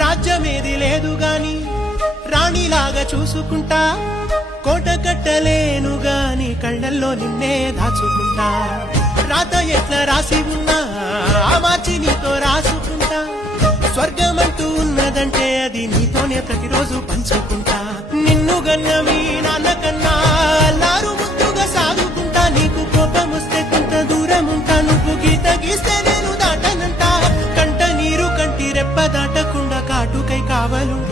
రాజ్యమేది లేదు గాని రాణిలాగా చూసుకుంటా, కోట కట్టలేను గాని కళ్ళల్లో నిన్నే దాచుకుంటా. రాత ఎట్లా రాసి ఉన్నా ఆ మార్చి నీతో రాసుకుంటా. స్వర్గమంటూ ఉన్నదంటే అది నీతోనే ప్రతిరోజు పంచుకుంటా. నిన్ను గన్నవి నాన్నకన్నా అల్లారు ముద్దుగా సాగుకుంటా. నీకు కోపం వస్తే కొంత దూరం ఉంటా, నువ్వు గీత గీస్తే నేను దాటనంటా. కంట నీరు కంటి రెప్ప దాటకుండా కాటుకై కావలుంటా.